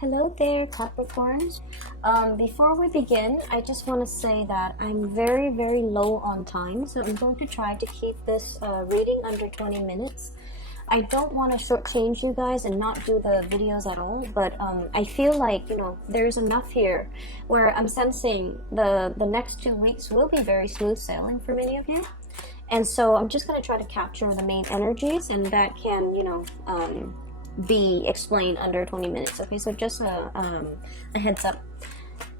Hello there, Capricorns. Before we begin, I just want to say that I'm very, very low on time, so I'm going to try to keep this reading under 20 minutes. I don't want to shortchange you guys and not do the videos at all, but I feel like, there's enough here where I'm sensing the next 2 weeks will be very smooth sailing for many of you. And so I'm just going to try to capture the main energies, and that can, be explained under 20 minutes. Okay, so just a heads up.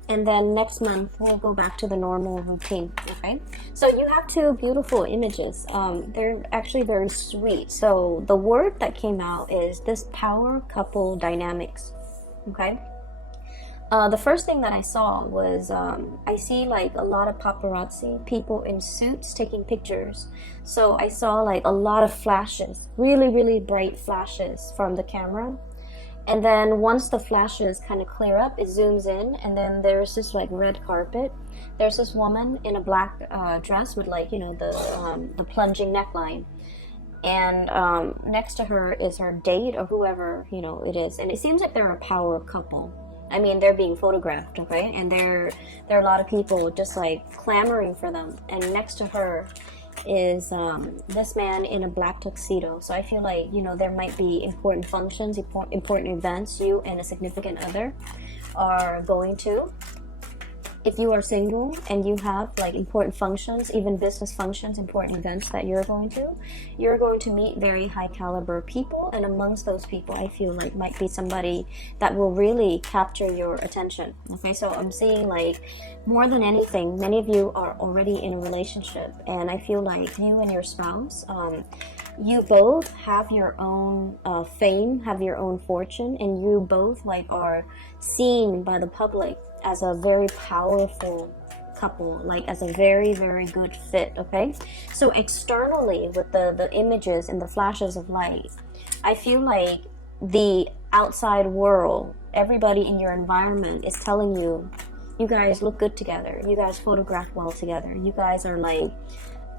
And then next month we'll go back to the normal routine. Okay, so you have two beautiful images. They're actually very sweet. So the word that came out is this power couple dynamics. Okay, the first thing that I saw was I see like a lot of paparazzi, people in suits taking pictures. So I saw like a lot of flashes, really, really bright flashes from the camera. And then once the flashes kind of clear up, it zooms in, and then there's this like red carpet. There's this woman in a black dress with like, the plunging neckline. And next to her is her date or whoever, it is. And it seems like they're a power couple. I mean, they're being photographed, okay? And there are a lot of people just like clamoring for them. And next to her is this man in a black tuxedo. So I feel like, there might be important functions, important events you and a significant other are going to. If you are single and you have like important functions, even business functions, important events that you're going to meet very high caliber people. And amongst those people, I feel like might be somebody that will really capture your attention. Okay, so I'm seeing like more than anything, many of you are already in a relationship, and I feel like you and your spouse, you both have your own fame, have your own fortune, and you both like are seen by the public as a very powerful couple, like as a very, very good fit. Okay, so externally with the images and the flashes of light, I feel like the outside world, everybody in your environment is telling you, you guys look good together, you guys photograph well together, you guys are like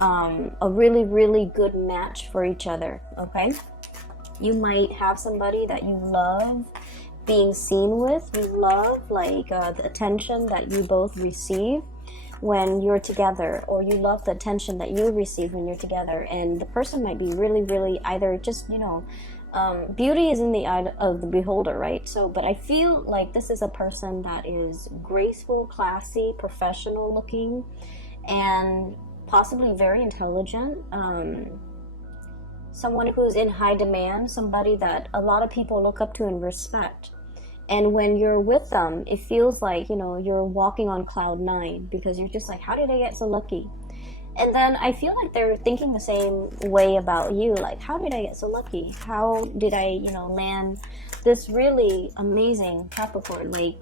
a really, really good match for each other. Okay, you might have somebody that you love being seen with, you love like the attention that you both receive when you're together, or you love the attention that you receive when you're together. And the person might be really, really either just, beauty is in the eye of the beholder, right? So, but I feel like this is a person that is graceful, classy, professional looking, and possibly very intelligent. Someone who's in high demand, somebody that a lot of people look up to and respect. And when you're with them, it feels like, you're walking on cloud 9, because you're just like, how did I get so lucky? And then I feel like they're thinking the same way about you. Like, how did I get so lucky? How did I, land this really amazing Capricorn? Like,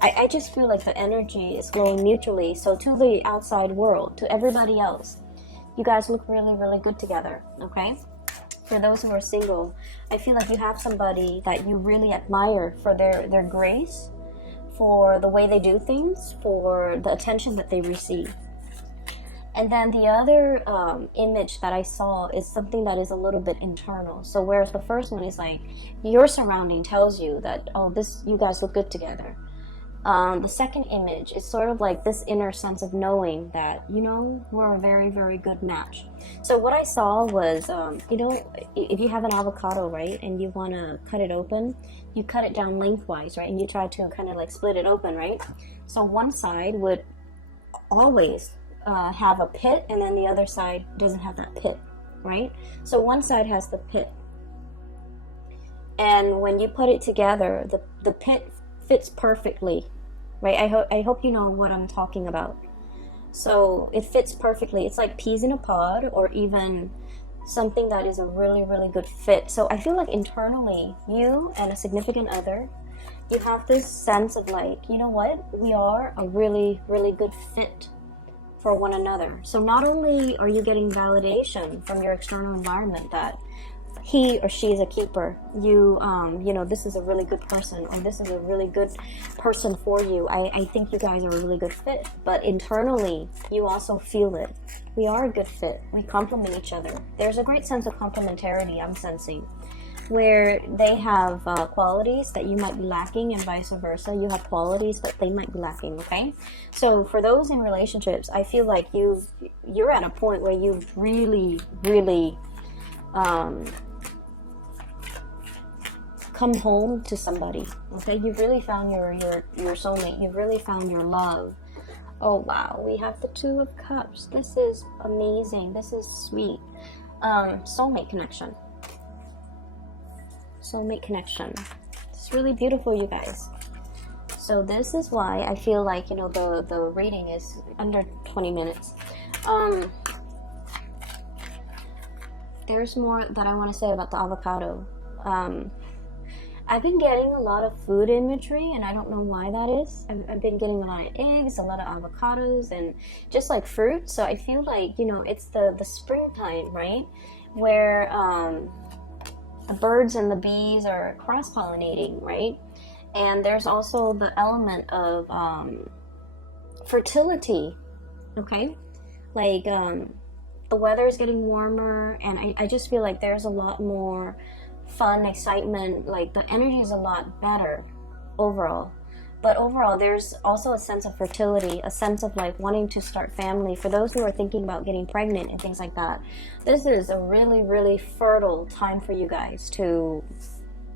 I just feel like the energy is flowing mutually. So to the outside world, to everybody else, you guys look really, really good together, okay? For those who are single, I feel like you have somebody that you really admire for their grace, for the way they do things, for the attention that they receive. And then the other image that I saw is something that is a little bit internal. So whereas the first one is like your surrounding tells you that, oh, you guys look good together. The second image is sort of like this inner sense of knowing that, we're a very, very good match. So what I saw was, if you have an avocado, right, and you want to cut it open, you cut it down lengthwise, right, and you try to kind of like split it open, right? So one side would always have a pit, and then the other side doesn't have that pit, right? So one side has the pit. And when you put it together, the pit fits perfectly, right? I hope you know what I'm talking about. So it fits perfectly. It's like peas in a pod, or even something that is a really, really good fit. So I feel like internally, you and a significant other, you have this sense of like, you know what? We are a really, really good fit for one another. So not only are you getting validation from your external environment that he or she is a keeper, this is a really good person, or this is a really good person for you. I think you guys are a really good fit. But internally, you also feel it. We are a good fit. We complement each other. There's a great sense of complementarity I'm sensing. where they have qualities that you might be lacking, and vice versa. You have qualities that they might be lacking. Okay, so for those in relationships, I feel like you're at a point where you've really come home to somebody. Okay, you've really found your soulmate. You've really found your love. Oh wow, we have the Two of Cups. This is amazing. This is sweet. Soulmate connection. Soulmate connection. It's really beautiful, you guys. So this is why I feel like, you know, the reading is under 20 minutes. There's more that I want to say about the avocado. I've been getting a lot of food imagery, and I don't know why that is. I've been getting a lot of eggs, a lot of avocados, and just like fruit. So I feel like, you know, it's the springtime, right? Where the birds and the bees are cross-pollinating, right? And there's also the element of fertility, okay? Like the weather is getting warmer, and I just feel like there's a lot more fun, excitement, like the energy is a lot better overall. But overall, there's also a sense of fertility, a sense of like wanting to start family. For those who are thinking about getting pregnant and things like that, this is a really fertile time for you guys to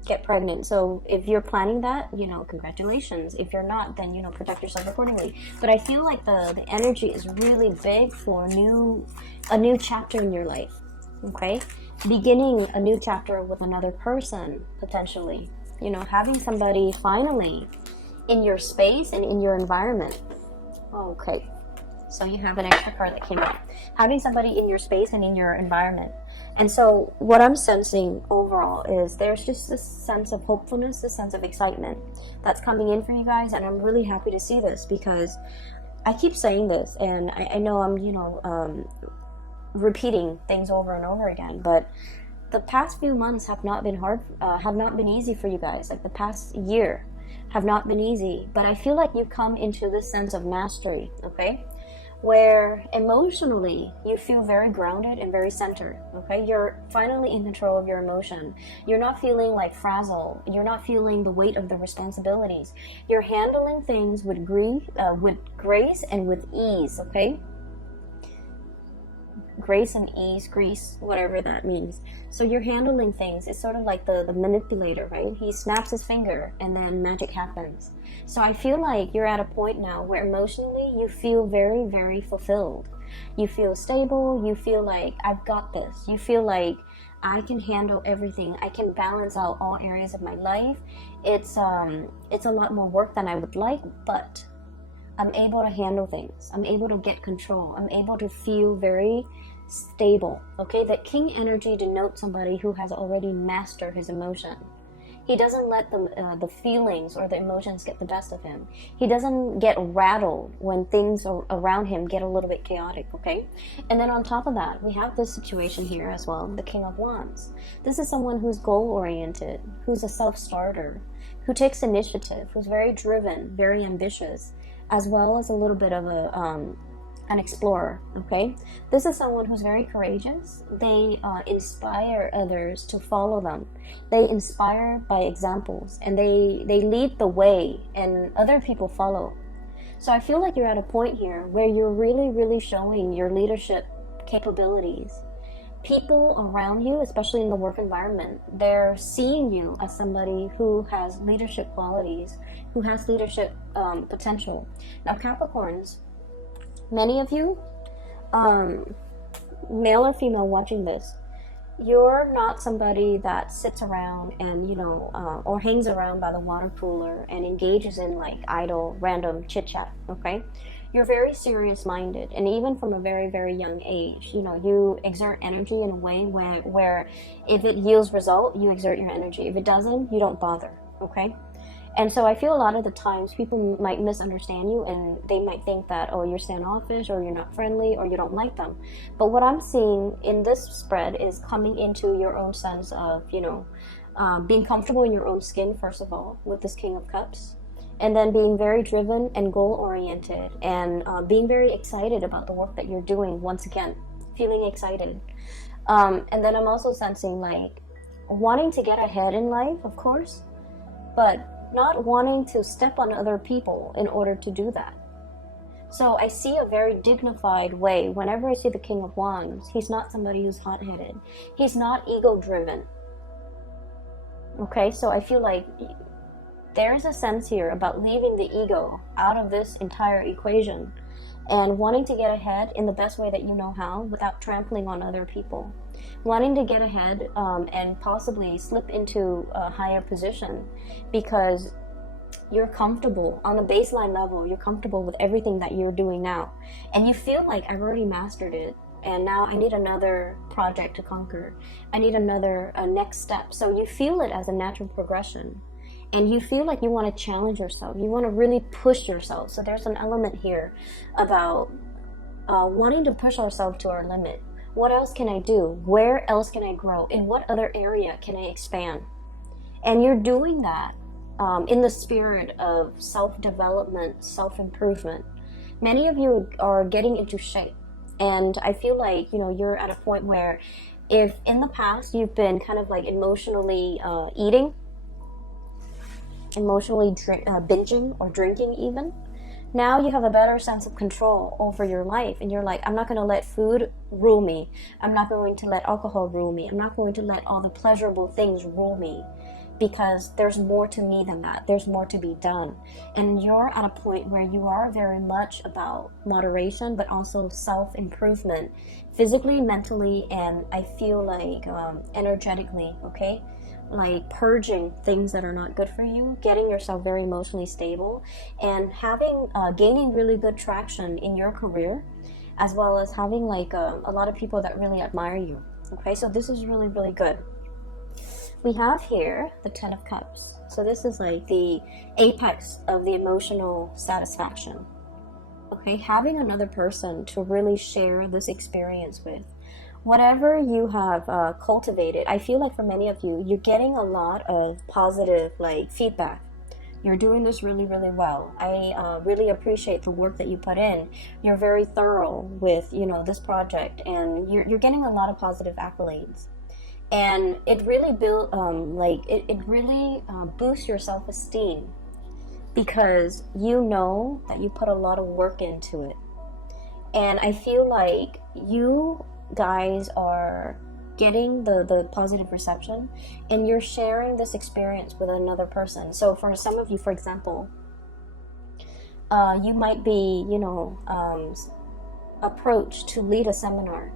get pregnant. So if you're planning that, you know, congratulations. If you're not, then, you know, protect yourself accordingly. But I feel like the energy is really big for a new chapter in your life. Okay, beginning a new chapter with another person, potentially, you know, having somebody finally in your space and in your environment. Okay, so you have an extra card that came out, having somebody in your space and in your environment. And so what I'm sensing overall is there's just this sense of hopefulness, this sense of excitement that's coming in for you guys, and I'm really happy to see this, because I keep saying this, and I know I'm, you know, repeating things over and over again, but the past few months have not been have not been easy for you guys. Like the past year have not been easy, but I feel like you come into this sense of mastery, okay, where emotionally you feel very grounded and very centered. Okay, you're finally in control of your emotion. You're not feeling like frazzled. You're not feeling the weight of the responsibilities. You're handling things with grace and with ease. Okay, grace and ease, grease, whatever that means. So you're handling things. It's sort of like the manipulator, right? He snaps his finger and then magic happens. So I feel like you're at a point now where emotionally you feel very fulfilled. You feel stable. You feel like, I've got this. You feel like I can handle everything. I can balance out all areas of my life. It's a lot more work than I would like, but I'm able to handle things. I'm able to get control. I'm able to feel very stable. Okay, that king energy denotes somebody who has already mastered his emotion. He doesn't let the feelings or the emotions get the best of him. He doesn't get rattled when things around him get a little bit chaotic. Okay, and then on top of that, we have this situation here as well, the King of Wands. This is someone who's goal-oriented, who's a self-starter, who takes initiative, who's very driven, very ambitious, as well as a little bit of an explorer. Okay, this is someone who's very courageous. They inspire others to follow them. They inspire by examples, and they lead the way, and other people follow. So I feel like you're at a point here where you're really showing your leadership capabilities. People around you, especially in the work environment, they're seeing you as somebody who has leadership qualities, who has leadership potential. Now, Capricorns, many of you, male or female watching this, you're not somebody that sits around and, you know, or hangs around by the water cooler and engages in like idle, random chit chat, okay? You're very serious minded, and even from a very young age, you know, you exert energy in a way where if it yields result, you exert your energy. If it doesn't, you don't bother, okay? And so I feel a lot of the times people might misunderstand you, and they might think that, oh, you're standoffish, or you're not friendly, or you don't like them. But what I'm seeing in this spread is coming into your own sense of, you know, being comfortable in your own skin, first of all, with this King of Cups. And then being very driven and goal-oriented, and being very excited about the work that you're doing, once again, feeling excited. And then I'm also sensing like wanting to get ahead in life, of course, but not wanting to step on other people in order to do that. So I see a very dignified way. Whenever I see the King of Wands, he's not somebody who's hot-headed. He's not ego-driven. Okay, so I feel like there's a sense here about leaving the ego out of this entire equation and wanting to get ahead in the best way that you know how without trampling on other people. Wanting to get ahead and possibly slip into a higher position because you're comfortable on the baseline level. You're comfortable with everything that you're doing now. And you feel like I've already mastered it. And now I need another project to conquer. I need another next step. So you feel it as a natural progression. And you feel like you want to challenge yourself. You want to really push yourself. So there's an element here about wanting to push ourselves to our limit. What else can I do? Where else can I grow? In what other area can I expand? And you're doing that in the spirit of self-development, self-improvement. Many of you are getting into shape. And I feel like, you're at a point where if in the past you've been kind of like emotionally eating, emotionally binging or drinking even, now you have a better sense of control over your life. And you're like, I'm not going to let food rule me. I'm not going to let alcohol rule me. I'm not going to let all the pleasurable things rule me. Because there's more to me than that. There's more to be done. And you're at a point where you are very much about moderation, but also self-improvement, physically, mentally, and I feel like energetically, okay? Like purging things that are not good for you, getting yourself very emotionally stable, and gaining really good traction in your career, as well as having like a lot of people that really admire you, okay? So this is really, really good. We have here the Ten of Cups. So this is like the apex of the emotional satisfaction. Okay, having another person to really share this experience with. Whatever you have cultivated, I feel like for many of you, you're getting a lot of positive feedback. You're doing this really, really well. I really appreciate the work that you put in. You're very thorough with, this project, and you're getting a lot of positive accolades. And it really boosts your self-esteem because you know that you put a lot of work into it. And I feel like you guys are getting the positive reception and you're sharing this experience with another person. So for some of you, for example, you might be, approached to lead a seminar.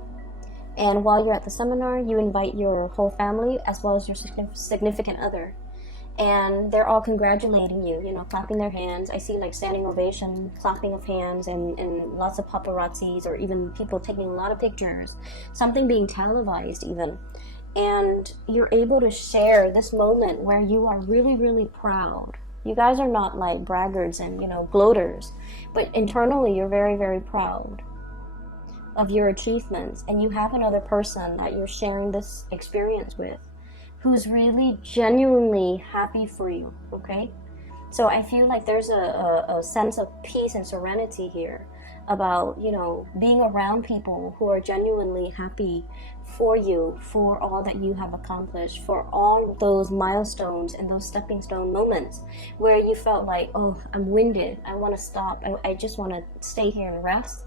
And while you're at the seminar, you invite your whole family as well as your significant other. And they're all congratulating you, clapping their hands. I see standing ovation, clapping of hands, and lots of paparazzis or even people taking a lot of pictures. Something being televised even. And you're able to share this moment where you are really, really proud. You guys are not like braggarts and, gloaters. But internally, you're very, very proud of your achievements, and you have another person that you're sharing this experience with who's really genuinely happy for you, okay? So I feel like there's a sense of peace and serenity here about, being around people who are genuinely happy for you, for all that you have accomplished, for all those milestones and those stepping stone moments where you felt like, oh, I'm winded, I want to stop, I just want to stay here and rest.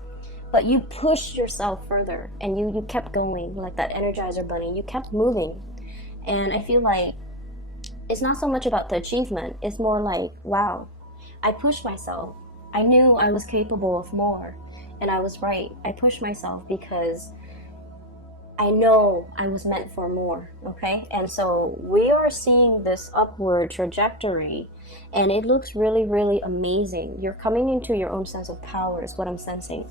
But you pushed yourself further and you kept going like that Energizer bunny. You kept moving. And I feel like it's not so much about the achievement. It's more like, wow, I pushed myself. I knew I was capable of more. And I was right. I pushed myself because I know I was meant for more, okay? And so we are seeing this upward trajectory, and it looks really, really amazing. You're coming into your own sense of power is what I'm sensing.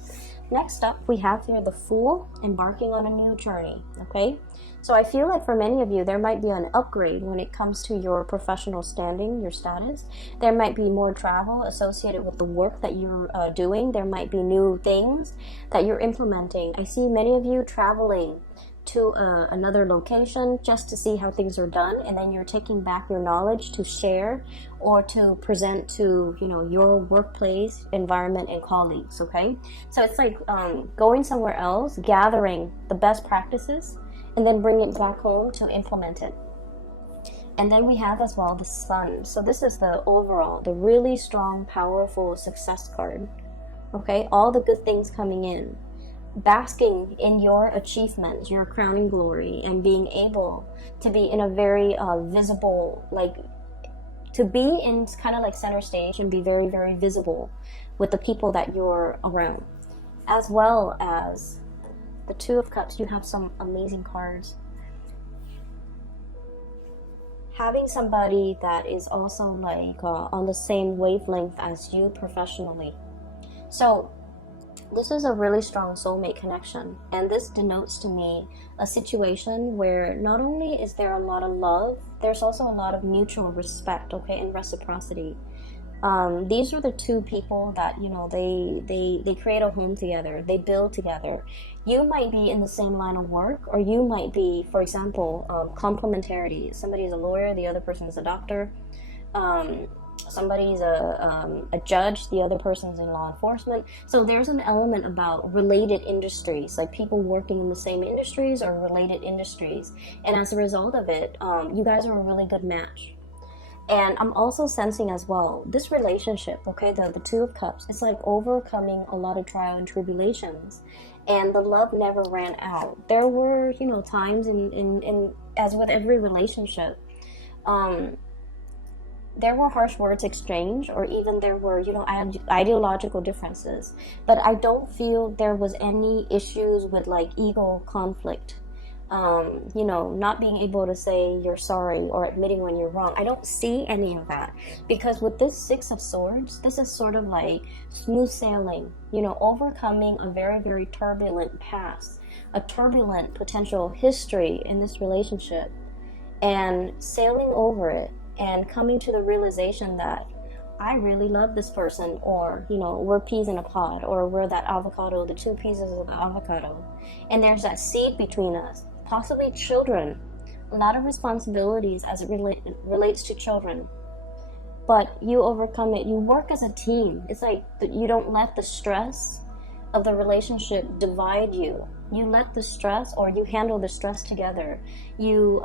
Next up, we have here the Fool, embarking on a new journey, okay? So I feel like for many of you, there might be an upgrade when it comes to your professional standing, your status. There might be more travel associated with the work that you're doing. There might be new things that you're implementing. I see many of you traveling to another location just to see how things are done, and then you're taking back your knowledge to share or to present to your workplace environment and colleagues, okay? So it's like going somewhere else, gathering the best practices, and then bring it back home to implement it. And then we have as well the Sun. So this is the overall, the really strong, powerful success card. Okay, all the good things coming in, basking in your achievements, your crowning glory, and being able to be in a very visible, like to be in kind of like center stage and be very, very visible with the people that you're around. As well as the Two of Cups, you have some amazing cards. Having somebody that is also like on the same wavelength as you professionally. So this is a really strong soulmate connection, and this denotes to me a situation where not only is there a lot of love, there's also a lot of mutual respect, okay, and reciprocity. These are the two people that, you know, they create a home together, they build together. You might be in the same line of work, or you might be, for example, complementarity. Somebody is a lawyer, the other person is a doctor. Somebody's a judge, the other person's in law enforcement. So there's an element about related industries, like people working in the same industries or related industries. And as a result of it, you guys are a really good match. And I'm also sensing as well, this relationship, okay, the Two of Cups, it's like overcoming a lot of trial and tribulations. And the love never ran out. There were, you know, times in as with every relationship, there were harsh words exchanged, or even there were, you know, ideological differences. But I don't feel there was any issues with like ego conflict. You know, not being able to say you're sorry or admitting when you're wrong. I don't see any of that, because with this Six of Swords, this is sort of like smooth sailing, you know, overcoming a very, very turbulent past, a turbulent potential history in this relationship, and sailing over it and coming to the realization that I really love this person, or, you know, we're peas in a pod, or we're that avocado, the two pieces of the avocado, and there's that seed between us. Possibly children, a lot of responsibilities as it relates to children, but you overcome it. You work as a team. It's like you don't let the stress of the relationship divide you. You let the stress, or you handle the stress together. You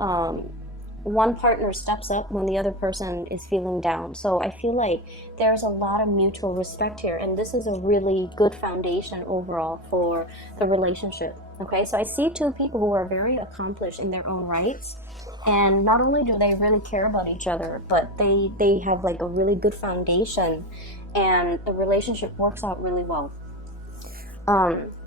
one partner steps up when the other person is feeling down. So I feel like there's a lot of mutual respect here, and this is a really good foundation overall for the relationship. Okay, so I see two people who are very accomplished in their own rights, and not only do they really care about each other, but they have like a really good foundation, and the relationship works out really well.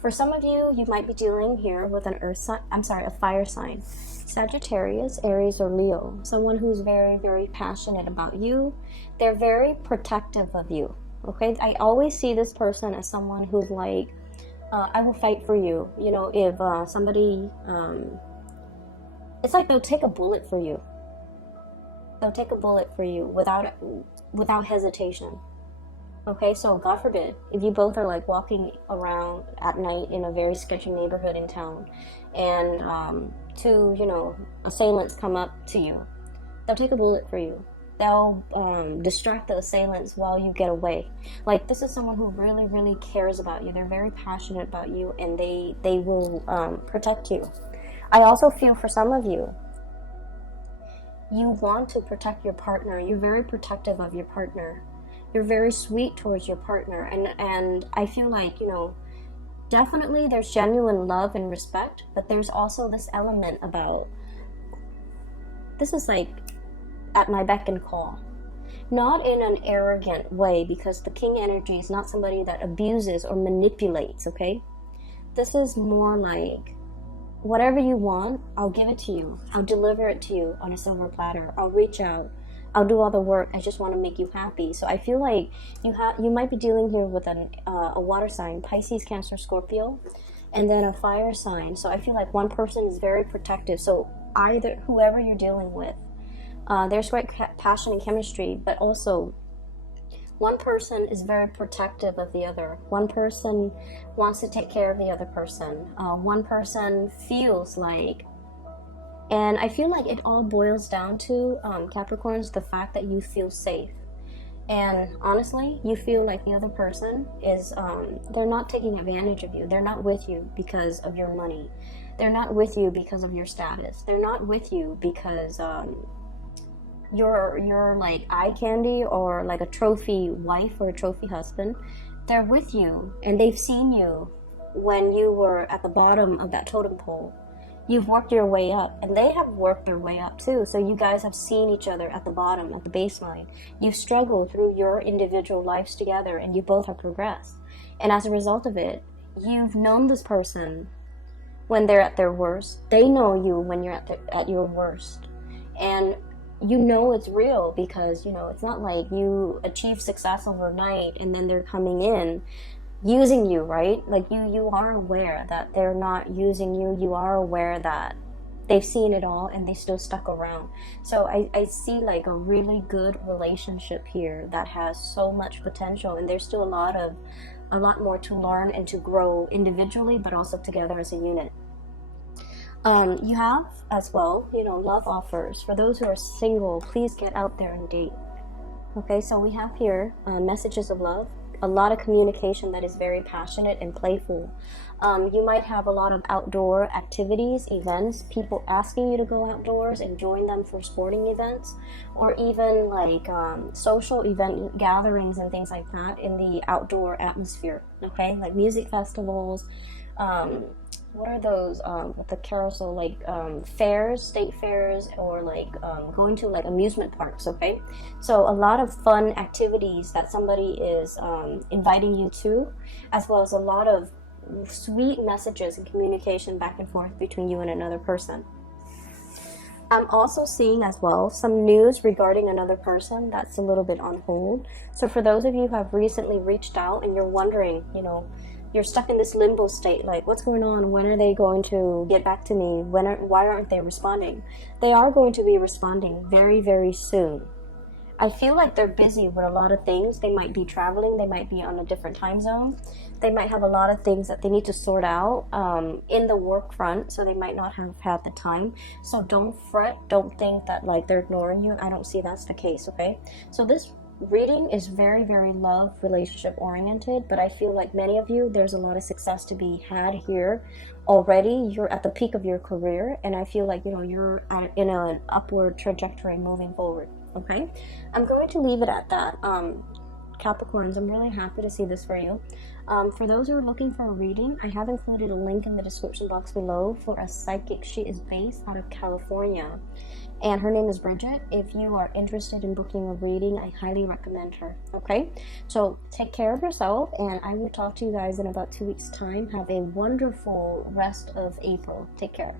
For some of you, you might be dealing here with an a fire sign. Sagittarius, Aries, or Leo. Someone who's very, very passionate about you. They're very protective of you. Okay, I always see this person as someone who's like, I will fight for you. You know, if somebody, it's like they'll take a bullet for you. They'll take a bullet for you without hesitation. Okay, so God forbid, if you both are like walking around at night in a very sketchy neighborhood in town, and two, you know, assailants come up to you, they'll take a bullet for you. They'll distract the assailants while you get away. Like, this is someone who really, really cares about you. They're very passionate about you, and they will protect you. I also feel for some of you, you want to protect your partner. You're very protective of your partner. You're very sweet towards your partner, and I feel like, you know, definitely there's genuine love and respect, but there's also this element about, this is like at my beck and call. Not in an arrogant way, because the King energy is not somebody that abuses or manipulates, okay? This is more like, whatever you want, I'll give it to you. I'll deliver it to you on a silver platter. I'll reach out. I'll do all the work. I just want to make you happy. So I feel like you might be dealing here with a water sign, Pisces, Cancer, Scorpio, and then a fire sign. So I feel like one person is very protective. So either whoever you're dealing with, there's great passion and chemistry, but also one person is very protective of the other. One person wants to take care of the other person. One person feels like, and I feel like it all boils down to, Capricorns, the fact that you feel safe. And honestly, you feel like the other person is, they're not taking advantage of you. They're not with you because of your money. They're not with you because of your status. They're not with you because your like eye candy or like a trophy wife or a trophy husband. They're with you and they've seen you when you were at the bottom of that totem pole. You've worked your way up and they have worked their way up too. So you guys have seen each other at the bottom, at the baseline. You've struggled through your individual lives together and you both have progressed. And as a result of it, you've known this person when they're at their worst. They know you when you're at your worst. And you know it's real because, you know, it's not like you achieve success overnight and then they're coming in using you, right? Like you are aware that they're not using you. You are aware that they've seen it all and they still stuck around. So I see like a really good relationship here that has so much potential, and there's still a lot more to learn and to grow individually, but also together as a unit. You have as well, you know, love offers. For those who are single, please get out there and date. Okay, so we have here messages of love, a lot of communication that is very passionate and playful. You might have a lot of outdoor activities, events, people asking you to go outdoors and join them for sporting events, or even like social event gatherings and things like that in the outdoor atmosphere. Okay, like music festivals. What are those with the carousel, like fairs, state fairs, or like going to like amusement parks. Okay, so a lot of fun activities that somebody is inviting you to, as well as a lot of sweet messages and communication back and forth between you and another person. I'm also seeing as well some news regarding another person that's a little bit on hold. So for those of you who have recently reached out and you're wondering, you know, you're stuck in this limbo state, like what's going on? When are they going to get back to me? Why aren't they responding? They are going to be responding very, very soon. I feel like they're busy with a lot of things. They might be traveling. They might be on a different time zone. They might have a lot of things that they need to sort out in the work front, so they might not have had the time. So don't fret. Don't think that like they're ignoring you. I don't see that's the case, okay? So this reading is very, very love relationship oriented, but I feel like many of you, there's a lot of success to be had here already. You're at the peak of your career, and I feel like, you know, you're in an upward trajectory moving forward. Okay, I'm going to leave it at that. Capricorns, I'm really happy to see this for you. For those who are looking for a reading, I have included a link in the description box below for a psychic. She is based out of California, and her name is Bridget. If you are interested in booking a reading, I highly recommend her. Okay, so take care of yourself, and I will talk to you guys in about 2 weeks' time. Have a wonderful rest of April. Take care.